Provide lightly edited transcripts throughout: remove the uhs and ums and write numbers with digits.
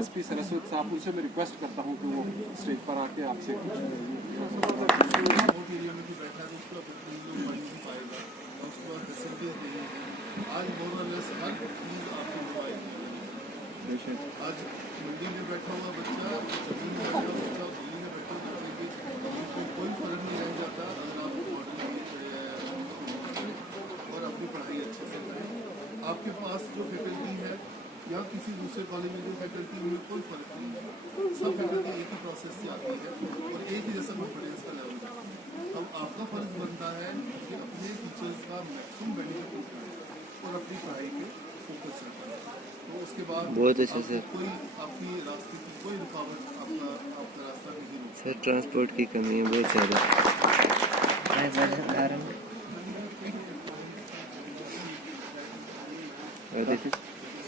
SP Saraswat साहब, उनसे मैं रिक्वेस्ट करता हूँ कि वो स्टेज पर आके आपसे कुछ आज मोरलेस हर चीज़ आपको मोबाइल, आज मंडी में बैठा हुआ बच्चा, जमीन में बैठा बच्चा, दिल्ली में बैठा बच्चे की उसको कोई फर्क नहीं रह जाता अगर आप मॉडल और अपनी पढ़ाई अच्छे से करें। आपके पास जो फैकल्टी है या किसी दूसरे कॉलेज में जो फैकल्टी उनमें कोई फर्क नहीं है, सब फैकल्टी एक ही प्रोसेस से आती है और एक ही जैसा कॉन्फिडेंस का लेवल है। अब आपका फर्ज बनता है कि अपने टीचर्स का मैक्सिमम बेनिफिट उठाएं और अपनी पढ़ाई पे फोकस रखें। तो उसके बाद बहुत अच्छे से कोई आपकी रास्ते की कोई रुकावट आपका रास्ता नहीं रोक। सर ट्रांसपोर्ट की कमी है बहुत ज़्यादा।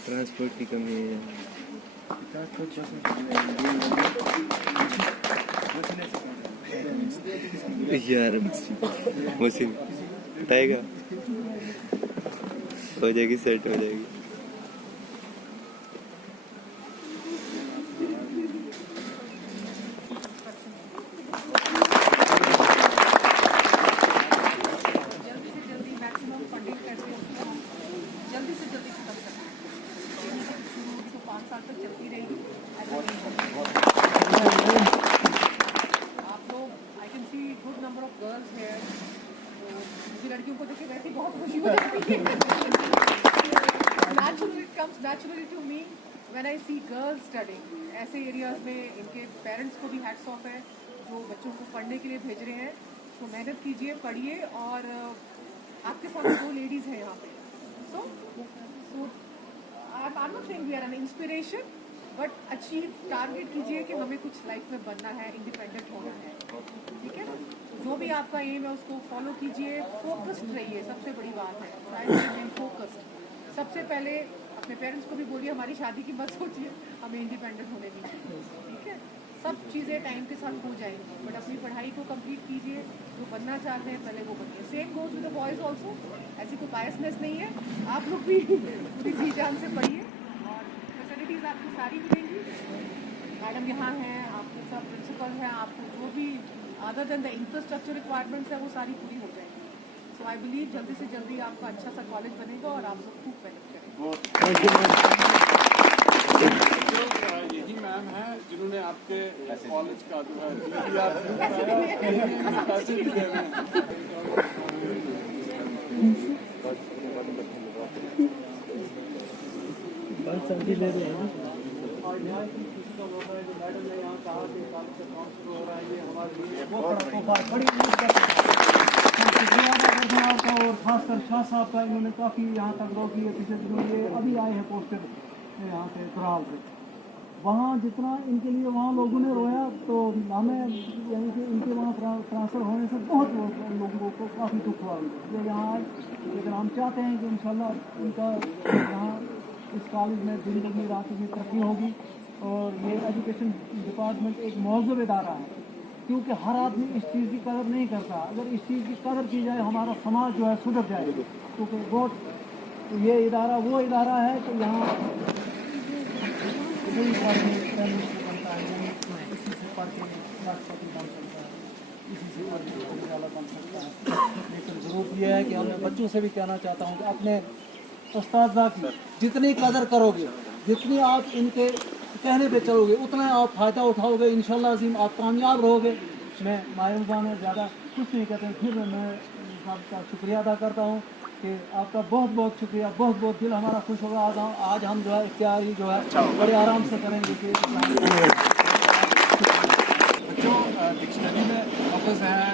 ट्रांसपोर्ट की कमी है यार। मशीन बताएगा, हो जाएगी, सेट हो जाएगी। जल्दी से जल्दी खत्म करना है। 5 साल तक चलती रहेगी। आप लोग, I can see good number of girls here, तो मुझे लड़कियों को देखे वैसे बहुत खुशी हो जाती है। Naturally, it comes naturally to me when I see girls studying. ऐसे एरियाज में इनके पेरेंट्स को भी हैट्स ऑफ है जो बच्चों को पढ़ने के लिए भेज रहे हैं। तो मेहनत कीजिए, पढ़िए, और आपके सामने 2 लेडीज़ हैं यहाँ पे। So I'm not saying we are an inspiration, but achieve target कीजिए कि हमें कुछ लाइफ में बनना है, इंडिपेंडेंट होना है, ठीक है ना। जो भी आपका एम है उसको फॉलो कीजिए, फोकस्ड रहिए, सबसे बड़ी बात है। फोकस्ड। सबसे पहले अपने पेरेंट्स को भी बोलिए हमारी शादी की मत सोचिए, हमें इंडिपेंडेंट होने दीजिए, ठीक है। सब चीज़ें टाइम के साथ हो जाएंगी, बट अपनी पढ़ाई को कंप्लीट कीजिए। जो बनना चाहते हैं पहले वो बनिए। Same goes with the boys also. ऐसी कोई बायसनेस नहीं है, आप लोग भी पूरी जी जान से पढ़िए और फैसिलिटीज़ आपको सारी मिलेंगी। मैडम यहाँ हैं, आपके सब प्रिंसिपल हैं, आपको जो भी other than the infrastructure requirements है वो सारी पूरी हो जाएंगी। सो आई बिलीव जल्दी से जल्दी आपका अच्छा सा कॉलेज बनेगा और आप लोग खूब मेहनत करेंगे। यही मैम है जिन्होंने आपके कॉलेज का जो है पैसे भी दे रहे हैं। और यहाँ की मैडम ने यहाँ कहा कि कॉलेज से ट्रांसफर हो रहा है, ये हमारे लिए बड़ी और खासकर शाह साहब का इन्होंने काफ़ी यहाँ तक ग्रो किए। पिछले दिनों ये अभी आए हैं पोस्टर यहाँ से फिलहाल से, वहाँ जितना इनके लिए वहाँ लोगों ने रोया, तो हमें यहीं से इनके वहाँ ट्रांसफ़र होने से बहुत लोगों को काफ़ी दुख हुआ ये यहाँ आए। लेकिन हम चाहते हैं कि इंशाल्लाह इनका यहाँ इस कॉलेज में ज़िंदगी रात की तरक्की होगी। और ये एजुकेशन डिपार्टमेंट एक मौजूद इदारा है, क्योंकि हर आदमी इस चीज़ की कदर नहीं करता। अगर इस चीज़ की कदर की जाए हमारा समाज जो है सुधर जाएगा। क्योंकि बहुत ये इदारा वो इदारा है कि यहाँ बनता है, इसी से पढ़ के राष्ट्रपति बन सकता है, इसी से पढ़ के उजाला बन सकता है। लेकिन ज़रूरत यह है कि मैं बच्चों से भी कहना चाहता हूँ कि अपने उस्ताद की जितनी कदर करोगे, जितनी आप इनके कहने पे चलोगे, उतना आप फ़ायदा उठाओगे। इंशाल्लाह अज़ीम आप कामयाब रहोगे। मैं मायूबान है ज़्यादा कुछ नहीं कहते हैं। फिर मैं आपका शुक्रिया अदा करता हूँ कि आपका बहुत बहुत शुक्रिया, बहुत बहुत दिल हमारा खुश होगा। आज हम जो है इख्तियारी जो है बड़े आराम से करेंगे कि बच्चों डिक्शनरी में ऑफिस हैं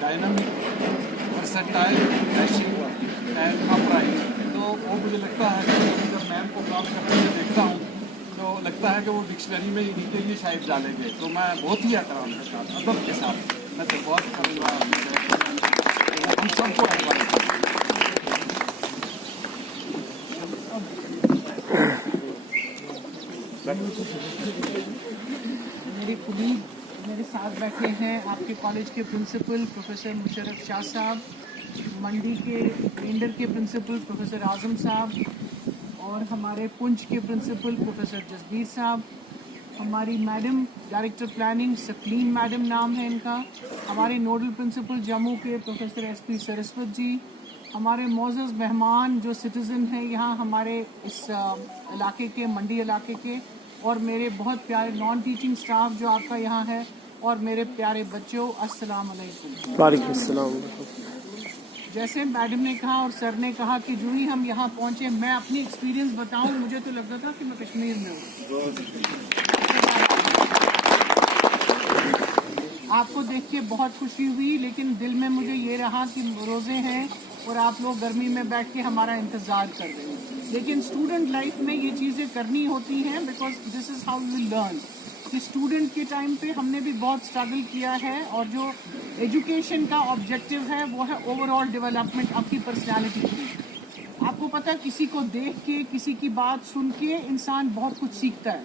dynamic, versatile, dashing and upright. तो वो मुझे लगता है कि जब मैम को काम करते हुए देखता हूँ तो लगता है कि वो डिक्शनरी में ये शायद डालेंगे। तो मैं बहुत ही एहतराम के साथ, अदब के साथ मैं तो बहुत करूँगा, हम सबको एडवाइस। मेरे कुलीग मेरे साथ बैठे हैं, आपके कॉलेज के प्रिंसिपल प्रोफेसर मुशर्रफ शाह साहब, मंडी के रेंडर के प्रिंसिपल प्रोफेसर आज़म साहब, और हमारे पुंछ के प्रिंसिपल प्रोफेसर जसबीर साहब, हमारी madam director planning Salim madam नाम है इनका, हमारे नोडल प्रिंसिपल जम्मू के प्रोफेसर SP सरस्वत जी, हमारे मोअज़्ज़ज़ मेहमान जो सिटीज़न हैं यहाँ हमारे इस इलाके के, मंडी इलाके के, और मेरे बहुत प्यारे नॉन टीचिंग स्टाफ जो आपका यहाँ है, और मेरे प्यारे बच्चों, अस्सलाम वालेकुम। वालेकुम अस्सलाम। जैसे मैडम ने कहा और सर ने कहा कि जो ही हम यहाँ पहुँचे, मैं अपनी एक्सपीरियंस बताऊँ, मुझे तो लगता था कि मैं कश्मीर में हूँ। आपको देख के बहुत खुशी हुई, लेकिन दिल में मुझे ये रहा कि रोज़े हैं और आप लोग गर्मी में बैठ के हमारा इंतज़ार कर रहे हैं। लेकिन स्टूडेंट लाइफ में ये चीज़ें करनी होती हैं, because this is how you learn. कि स्टूडेंट के टाइम पे हमने भी बहुत स्ट्रगल किया है, और जो एजुकेशन का ऑब्जेक्टिव है वो है ओवरऑल डेवलपमेंट आपकी पर्सनैलिटी की। आपको पता है, किसी को देख के, किसी की बात सुन के इंसान बहुत कुछ सीखता है।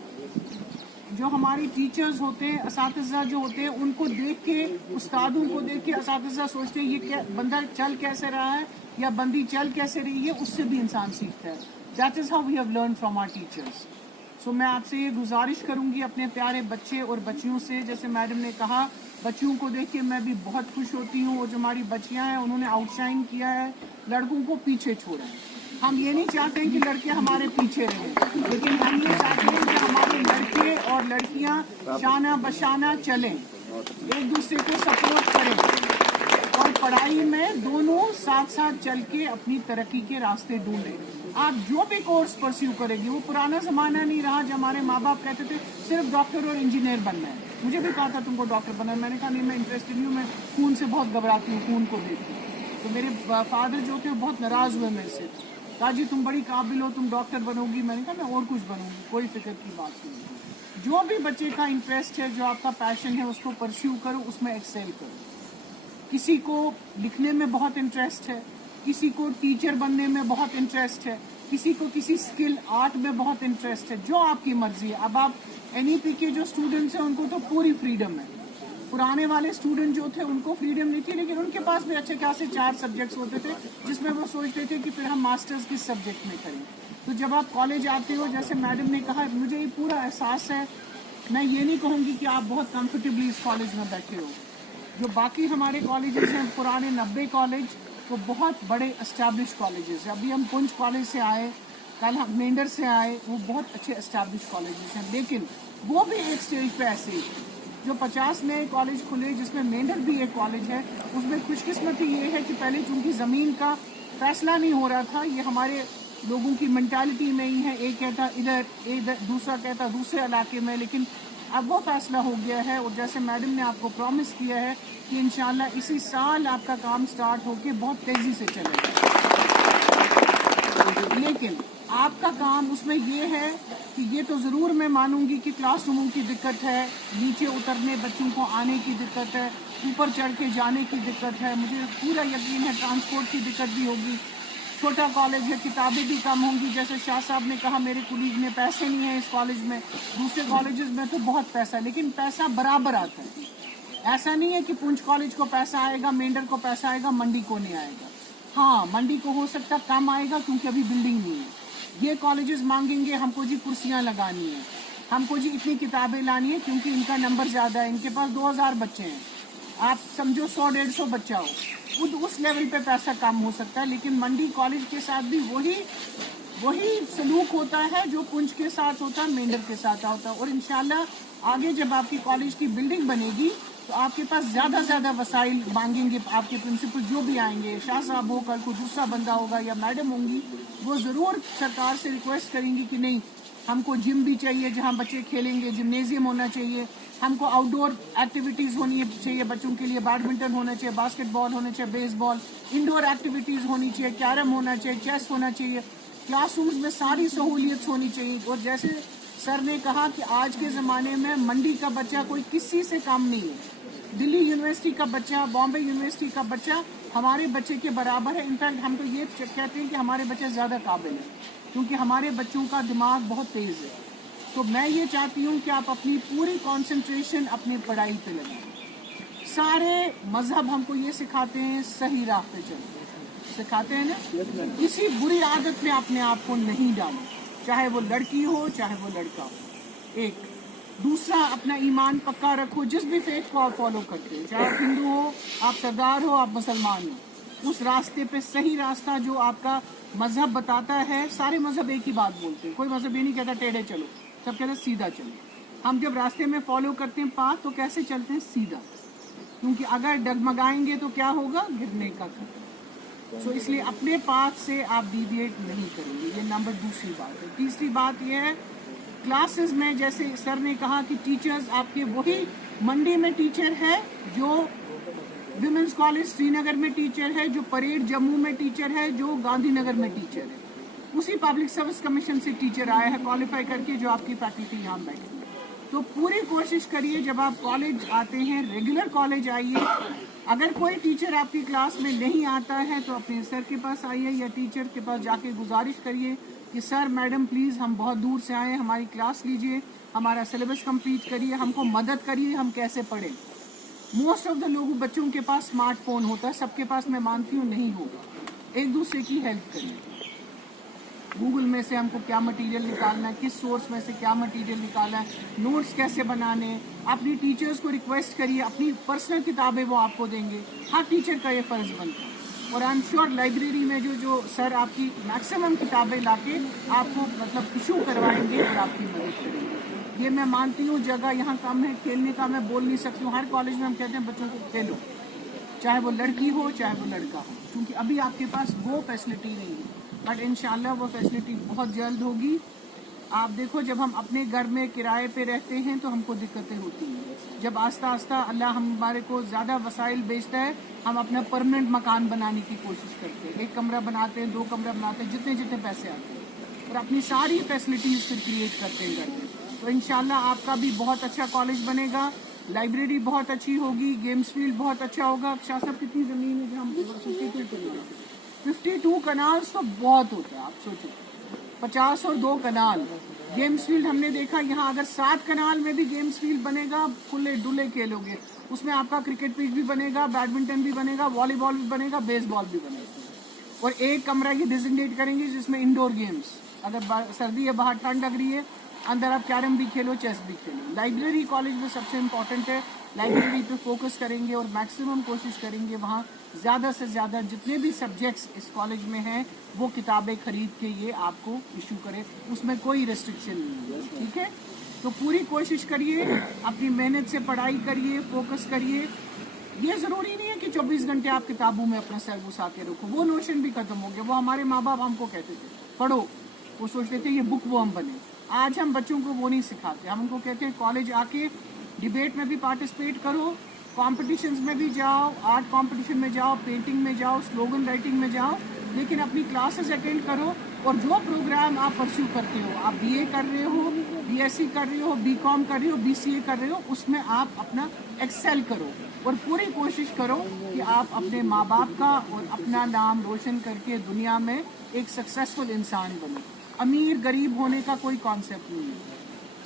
जो हमारी टीचर्स होते हैं, असातिज़ा जो होते हैं, उनको देख के, उस्तादों को देख के असातिज़ा सोचते हैं ये क्या बंदा चल कैसे रहा है या बंदी चल कैसे रही है, उससे भी इंसान सीखता है। That is how we have learn from our teachers. So मैं आपसे ये गुजारिश करूंगी अपने प्यारे बच्चे और बच्चियों से, जैसे मैडम ने कहा, बच्चियों को देख के मैं भी बहुत खुश होती हूँ। और जो हमारी बच्चियाँ हैं उन्होंने आउटशाइन किया है, लड़कों को पीछे छोड़ा है। हम ये नहीं चाहते हैं कि लड़के हमारे पीछे रहें, लेकिन हम ये चाहते हैं कि हमारे लड़के और लड़कियां शाना बशाना चलें, एक दूसरे को सपोर्ट करें, और पढ़ाई में दोनों साथ साथ चल के अपनी तरक्की के रास्ते ढूंढें। आप जो भी कोर्स परस्यू करेंगे, वो पुराना ज़माना नहीं रहा जब हमारे माँ बाप कहते थे सिर्फ डॉक्टर और इंजीनियर बनना है। मुझे भी कहा था तुमको डॉक्टर बनना है, मैंने कहा नहीं, मैं इंटरेस्टेड नहीं हूँ, मैं खून से बहुत घबराती हूँ, खून को देखती हूँ। तो मेरे फादर जो थे वो बहुत नाराज़ हुए मेरे से, कहा जी तुम बड़ी काबिल हो, तुम डॉक्टर बनोगी। मैंने कहा मैं और कुछ बनूंगी, कोई फिक्र की बात नहीं। जो भी बच्चे का इंटरेस्ट है, जो आपका पैशन है, उसको परस्यू करो, उसमें एक्सेल करो। किसी को लिखने में बहुत इंटरेस्ट है, किसी को टीचर बनने में बहुत इंटरेस्ट है, किसी को किसी स्किल आर्ट में बहुत इंटरेस्ट है, जो आपकी मर्जी है। अब आप NEP के जो स्टूडेंट्स हैं उनको तो पूरी फ्रीडम है। पुराने वाले स्टूडेंट जो थे उनको फ्रीडम नहीं थी, लेकिन उनके पास भी अच्छे खासे 4 सब्जेक्ट्स होते थे, जिसमें वो सोचते थे कि फिर हम मास्टर्स किस सब्जेक्ट में करें। तो जब आप कॉलेज आते हो, जैसे मैडम ने कहा, मुझे ये पूरा एहसास है। मैं ये नहीं कहूँगी कि आप बहुत कंफर्टेबली इस कॉलेज में बैठे हो। जो बाकी हमारे कॉलेजेस हैं, पुराने 90 कॉलेज, तो बहुत बड़े एस्टैब्लिश कॉलेजेस हैं। अभी हम पुंछ कॉलेज से आए, कल हम मेंढर से आए, वो बहुत अच्छे एस्टैब्लिश कॉलेजेस हैं, लेकिन वो भी एक स्टेज पे ऐसे ही। जो 50 नए कॉलेज खुले, जिसमें मेंढर भी एक कॉलेज है, उसमें खुशकिस्मती ये है कि पहले चूंकि ज़मीन का फैसला नहीं हो रहा था, ये हमारे लोगों की मेंटालिटी में ही है, एक कहता इधर, दूसरा कहता दूसरे इलाके में, लेकिन अब वो फैसला हो गया है। और जैसे मैडम ने आपको प्रॉमिस किया है कि इंशाल्लाह इसी साल आपका काम स्टार्ट होके बहुत तेज़ी से चलेगा। लेकिन आपका काम उसमें ये है कि ये तो ज़रूर मैं मानूंगी कि क्लासरूमों की दिक्कत है, नीचे उतरने बच्चों को आने की दिक्कत है, ऊपर चढ़ के जाने की दिक्कत है, मुझे पूरा यकीन है ट्रांसपोर्ट की दिक्कत भी होगी। छोटा कॉलेज है, किताबें भी कम होंगी। जैसे शाह साहब ने कहा, मेरे कुलीग ने पैसे नहीं है इस कॉलेज में, दूसरे कॉलेजेस में तो बहुत पैसा है, लेकिन पैसा बराबर आता है। ऐसा नहीं है कि पुंछ कॉलेज को पैसा आएगा, मेंढर को पैसा आएगा, मंडी को नहीं आएगा। हाँ, मंडी को हो सकता कम आएगा क्योंकि अभी बिल्डिंग नहीं है। ये कॉलेजेस मांगेंगे हमको जी कुर्सियाँ लगानी है, हमको जी इतनी किताबें लानी है, क्योंकि इनका नंबर ज़्यादा है, इनके पास 2000 बच्चे हैं। आप समझो 100-150 बच्चा हो, खुद उस लेवल पे पैसा कम हो सकता है। लेकिन मंडी कॉलेज के साथ भी वही सलूक होता है जो पुंछ के साथ होता है, मेंढर के साथ होता है। और इंशाल्लाह आगे जब आपकी कॉलेज की बिल्डिंग बनेगी तो आपके पास ज़्यादा वसाइल मांगेंगे आपके प्रिंसिपल जो भी आएंगे, शाह साहब हो, कल को दूसरा बंदा होगा या मैडम होंगी, वो ज़रूर सरकार से रिक्वेस्ट करेंगी कि नहीं, हमको जिम भी चाहिए जहाँ बच्चे खेलेंगे, जिम्नेजियम होना चाहिए, हमको आउटडोर एक्टिविटीज़ होनी चाहिए बच्चों के लिए, बैडमिंटन होना चाहिए, बास्केटबॉल होना चाहिए, बेसबॉल, इंडोर एक्टिविटीज़ होनी चाहिए, कैरम होना चाहिए, चेस होना चाहिए, क्लासरूम्स में सारी सहूलियत होनी चाहिए। और जैसे सर ने कहा कि आज के ज़माने में मंडी का बच्चा कोई किसी से कम नहीं है। दिल्ली यूनिवर्सिटी का बच्चा, बॉम्बे यूनिवर्सिटी का बच्चा हमारे बच्चे के बराबर है। इनफैक्ट हम तो ये कहते हैं कि हमारे बच्चे ज़्यादा काबिल हैं, क्योंकि हमारे बच्चों का दिमाग बहुत तेज़ है। तो मैं ये चाहती हूँ कि आप अपनी पूरी कंसंट्रेशन अपनी पढ़ाई पे लगाएं। सारे मजहब हमको ये सिखाते हैं सही राह पे चलते, सिखाते हैं ना, किसी बुरी आदत में अपने आप को नहीं डालो, चाहे वो लड़की हो चाहे वो लड़का हो। एक दूसरा, अपना ईमान पक्का रखो, जिस भी फेथ को आप फॉलो करते हो, चाहे आप हिंदू हो, आप सरदार हो, आप मुसलमान हो, उस रास्ते पे सही रास्ता जो आपका मजहब बताता है। सारे मजहब एक ही बात बोलते हैं, कोई मजहब ये नहीं कहता टेढ़े चलो, सब कहते सीधा चलो। हम जब रास्ते में फॉलो करते हैं पाथ, तो कैसे चलते हैं? सीधा, क्योंकि अगर डगमगाएंगे तो क्या होगा? गिरने का खतरा। सो इसलिए अपने पाथ से आप डिविएट नहीं करेंगे। ये नंबर दूसरी बात है। तीसरी बात यह है, क्लासेस में जैसे सर ने कहा कि टीचर्स आपके वही मंडी में टीचर है, जो विमेंस कॉलेज श्रीनगर में टीचर है, जो परेड जम्मू में टीचर है, जो गांधीनगर में टीचर है, उसी पब्लिक सर्विस कमीशन से टीचर आया है क्वालिफाई करके, जो आपकी फैकल्टी यहाँ बैठी है। तो पूरी कोशिश करिए जब आप कॉलेज आते हैं, रेगुलर कॉलेज आइए। अगर कोई टीचर आपकी क्लास में नहीं आता है तो अपने सर के पास आइए या टीचर के पास जाके गुजारिश करिए कि सर मैडम प्लीज़ हम बहुत दूर से आए, हमारी क्लास लीजिए, हमारा सिलेबस कंप्लीट करिए, हमको मदद करिए, हम कैसे पढ़ें। मोस्ट ऑफ द लोगों बच्चों के पास स्मार्टफोन होता है, सबके पास मैं मानती हूँ नहीं होगा। एक दूसरे की हेल्प करिए। गूगल में से हमको क्या मटेरियल निकालना है, किस सोर्स में से क्या मटेरियल निकालना है, नोट्स कैसे बनाने, अपनी टीचर्स को रिक्वेस्ट करिए, अपनी पर्सनल किताबें वो आपको देंगे। हर टीचर का ये फ़र्ज़ बनता है। और आई एम श्योर लाइब्रेरी में जो सर आपकी मैक्सिमम किताबें लाके आपको मतलब इशू करवाएंगे और आपकी मदद करेंगे। ये मैं मानती हूँ। जगह यहाँ कम है, खेलने का मैं बोल नहीं सकती हूँ। हर कॉलेज में हम कहते हैं बच्चों को खेलो, चाहे वो लड़की हो चाहे वो लड़का हो, क्योंकि अभी आपके पास वो फैसिलिटी नहीं है। बट इंशाल्लाह वो फैसिलिटी बहुत जल्द होगी। आप देखो, जब हम अपने घर में किराए पे रहते हैं तो हमको दिक्कतें होती हैं। जब आस्ता आस्ता अल्लाह हमारे को ज़्यादा वसाइल बेचता है, हम अपना परमानेंट मकान बनाने की कोशिश करते हैं। 1 कमरा बनाते हैं, 2 कमरा बनाते हैं, जितने जितने पैसे आते हैं, और अपनी सारी फैसिलिटीज़ फिर क्रिएट करते हैं घर में। तो इंशाल्लाह आपका भी बहुत अच्छा कॉलेज बनेगा, लाइब्रेरी बहुत अच्छी होगी, गेम्स फील्ड बहुत अच्छा होगा। शाह साहब कितनी ज़मीन है? हम 52 कनाल्स तो बहुत होता है। आप सोचो 50 और 2 कनाल गेम्स फील्ड हमने देखा। यहाँ अगर 7 कनाल में भी गेम्स फील्ड बनेगा, खुले डुले खेलोगे, उसमें आपका क्रिकेट पिच भी बनेगा, बैडमिंटन भी बनेगा, वॉलीबॉल भी बनेगा, बेसबॉल भी बनेगा। और 1 कमरा ये डिजिग्नेट करेंगे जिसमें इंडोर गेम्स, अगर सर्दी है, बाहर ठंड लग रही है, अंदर आप कैरम भी खेलो, चेस भी खेलो। लाइब्रेरी कॉलेज में सबसे इम्पोर्टेंट है, लाइब्रेरी पे फोकस करेंगे और मैक्सिमम कोशिश करेंगे वहाँ ज़्यादा से ज़्यादा जितने भी सब्जेक्ट्स इस कॉलेज में हैं वो किताबें खरीद के ये आपको इशू करें, उसमें कोई रेस्ट्रिक्शन नहीं है। ठीक है, तो पूरी कोशिश करिए, अपनी मेहनत से पढ़ाई करिए, फोकस करिए। ये ज़रूरी नहीं है कि 24 घंटे आप किताबों में अपना सर घुसा के रखो, वो नोशन भी खत्म हो गया। वो हमारे माँ बाप हमको कहते थे पढ़ो, वो सोचते थे ये बुक वो हम बने। आज हम बच्चों को वो नहीं सिखाते, हम उनको कहते हैं कॉलेज आके डिबेट में भी पार्टिसिपेट करो, कॉम्पिटिशन्स में भी जाओ, आर्ट कॉम्पिटिशन में जाओ, पेंटिंग में जाओ, स्लोगन राइटिंग में जाओ, लेकिन अपनी क्लासेस अटेंड करो। और जो प्रोग्राम आप परस्यू करते हो, आप BA कर रहे हो, BSc कर रहे हो, BCom कर रहे हो, BCA कर रहे हो, उसमें आप अपना एक्सेल करो और पूरी कोशिश करो कि आप अपने माँ बाप का और अपना नाम रोशन करके दुनिया में एक सक्सेसफुल इंसान बनो। अमीर गरीब होने का कोई कॉन्सेप्ट नहीं है,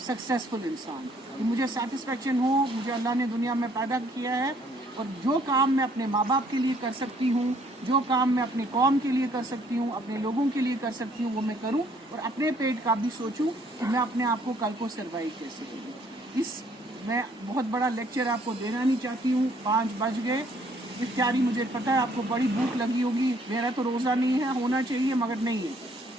सक्सेसफुल इंसान कि मुझे सेटिस्फेक्शन हो, मुझे अल्लाह ने दुनिया में पैदा किया है और जो काम मैं अपने माँ बाप के लिए कर सकती हूँ, जो काम मैं अपने कौम के लिए कर सकती हूँ, अपने लोगों के लिए कर सकती हूँ, वो मैं करूँ और अपने पेट का भी सोचूं कि मैं अपने आप को कल को सर्वाइव कैसे करूँ। मैं बहुत बड़ा लेक्चर आपको देना नहीं चाहती हूँ, 5 बज गए। इफ्तारी मुझे पता है आपको बड़ी भूख लगी होगी, मेरा तो रोज़ा नहीं है, होना चाहिए मगर नहीं है,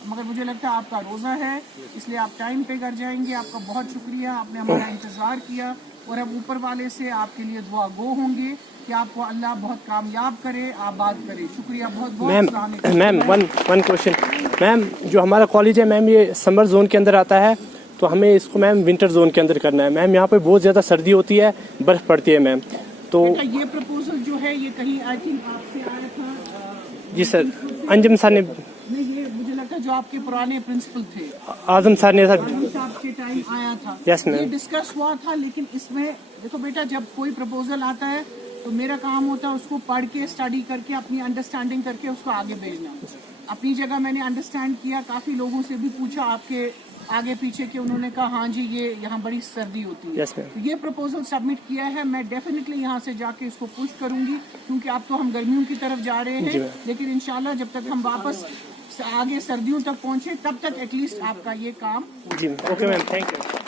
मगर मुझे लगता है आपका रोज़ा है, इसलिए आप टाइम पे कर जाएंगे। आपका बहुत शुक्रिया, आपने हमारा इंतज़ार किया और अब ऊपर वाले से आपके लिए दुआ गो होंगे कि आपको अल्लाह बहुत कामयाब करे, आबाद करे। शुक्रिया बहुत बहुत। मैम वन क्वेश्चन मैम, जो हमारा कॉलेज है मैम ये समर जोन के अंदर आता है, तो हमें इसको मैम विंटर जोन के अंदर करना है। मैम यहाँ पे बहुत ज़्यादा सर्दी होती है, बर्फ़ पड़ती है मैम, तो ये प्रपोजल जो है ये कहीं आई थिंक आपसे आया था। जी सर, अंजुम सर ने नहीं, ये मुझे लगता है जो आपके पुराने प्रिंसिपल थे आजम सर ने साहब के टाइम आया था। यस मैम, ये डिस्कस हुआ था, लेकिन इसमें देखो बेटा, जब कोई प्रपोजल आता है तो मेरा काम होता है उसको पढ़ के स्टडी करके अपनी अंडरस्टैंडिंग करके उसको आगे भेजना। अपनी जगह मैंने अंडरस्टैंड किया, काफ़ी लोगों से भी पूछा आपके आगे पीछे के, उन्होंने कहा हाँ जी ये यहाँ बड़ी सर्दी होती है। yes, तो ये प्रपोजल सबमिट किया है, मैं डेफिनेटली यहाँ से जाके इसको पुश करूंगी, क्योंकि अब तो हम गर्मियों की तरफ जा रहे हैं, लेकिन इंशाल्लाह जब तक हम वापस आगे सर्दियों तक पहुँचे तब तक एटलीस्ट आपका ये काम। जी ओके मैम, थैंक यू।